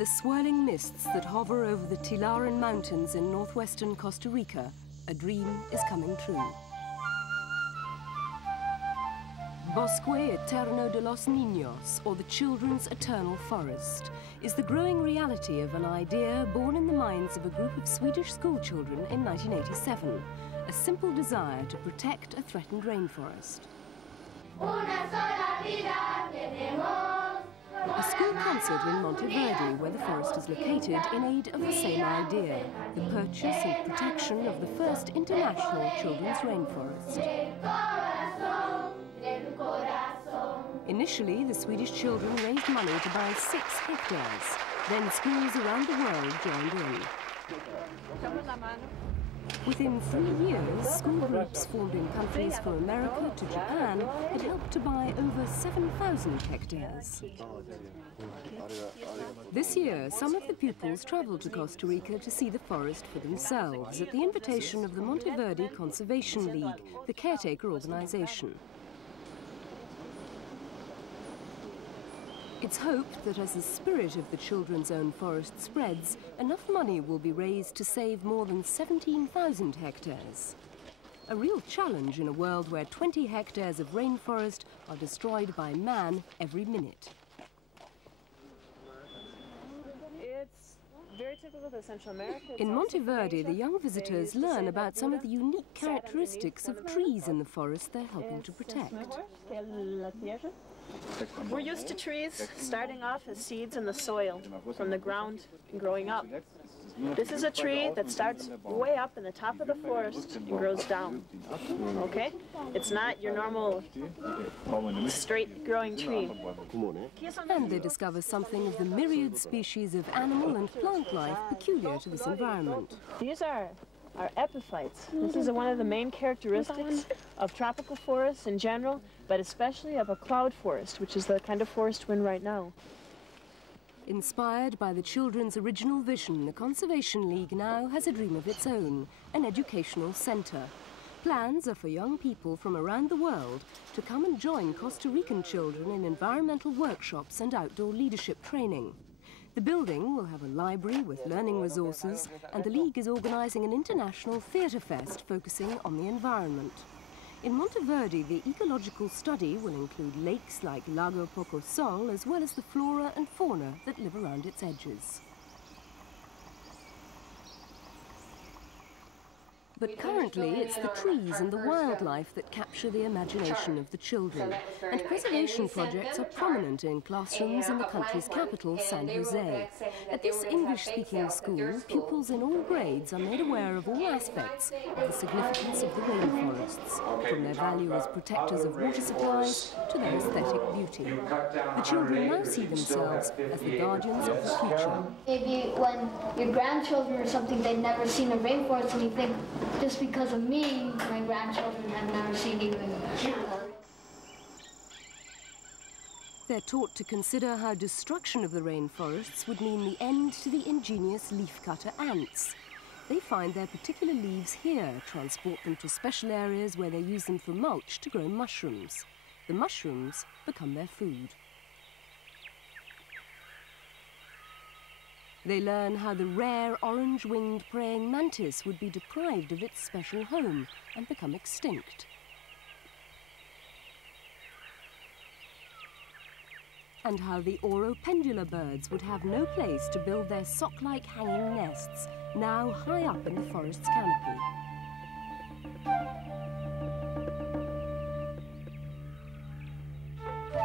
the swirling mists that hover over the Tilaran mountains in northwestern Costa Rica, a dream is coming true. Bosque Eterno de Los Ninos, or the Children's Eternal Forest, is the growing reality of an idea born in the minds of a group of Swedish schoolchildren in 1987, a simple desire to protect a threatened rainforest. A school concert in Monteverde, where the forest is located, in aid of the same idea, the purchase and protection of the first international children's rainforest. Initially, the Swedish children raised money to buy 6 hectares. Then schools around the world joined in. Within 3 years, school groups formed in countries from America to Japan had helped to buy over 7,000 hectares. This year, some of the pupils traveled to Costa Rica to see the forest for themselves at the invitation of the Monteverde Conservation League, the caretaker organization. It's hoped that as the spirit of the children's own forest spreads, enough money will be raised to save more than 17,000 hectares. A real challenge in a world where 20 hectares of rainforest are destroyed by man every minute. It's very typical of Central America. In Monteverde, the young visitors learn about some of the unique characteristics of trees in the forest they're helping to protect. We're used to trees starting off as seeds in the soil, from the ground and growing up. This is a tree that starts way up in the top of the forest and grows down. Okay? It's not your normal straight growing tree. And they discover something of the myriad species of animal and plant life peculiar to this environment. These are epiphytes. This is one of the main characteristics of tropical forests in general, but especially of a cloud forest, which is the kind of forest we're in right now. Inspired by the children's original vision, the Conservation League now has a dream of its own, an educational centre. Plans are for young people from around the world to come and join Costa Rican children in environmental workshops and outdoor leadership training. The building will have a library with learning resources, and the League is organising an international theatre fest focusing on the environment. In Monteverde, the ecological study will include lakes like Lago Poco Sol, as well as the flora and fauna that live around its edges. But currently, it's the trees and the wildlife that capture the imagination of the children. And preservation projects are prominent in classrooms in the country's capital, San Jose. At this English-speaking school, pupils in all grades are made aware of all aspects of the significance of the rainforests, from their value as protectors of water supplies to their aesthetic beauty. The children now see themselves as the guardians of the future. Maybe when your grandchildren or something, they've never seen a rainforest and you think, just because of me, my grandchildren have never seen even a. They're taught to consider how destruction of the rainforests would mean the end to the ingenious leafcutter ants. They find their particular leaves here, transport them to special areas where they use them for mulch to grow mushrooms. The mushrooms become their food. They learn how the rare orange-winged praying mantis would be deprived of its special home and become extinct. And how the oropendular birds would have no place to build their sock-like hanging nests, now high up in the forest's canopy.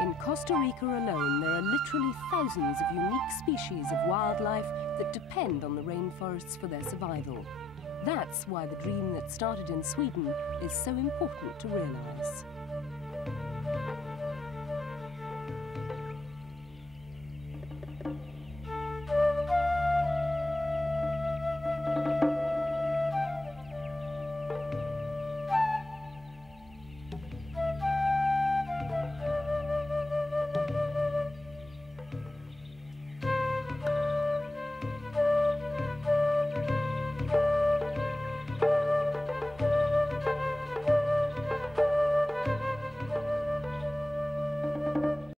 In Costa Rica alone, there are literally thousands of unique species of wildlife that depend on the rainforests for their survival. That's why the dream that started in Sweden is so important to realize.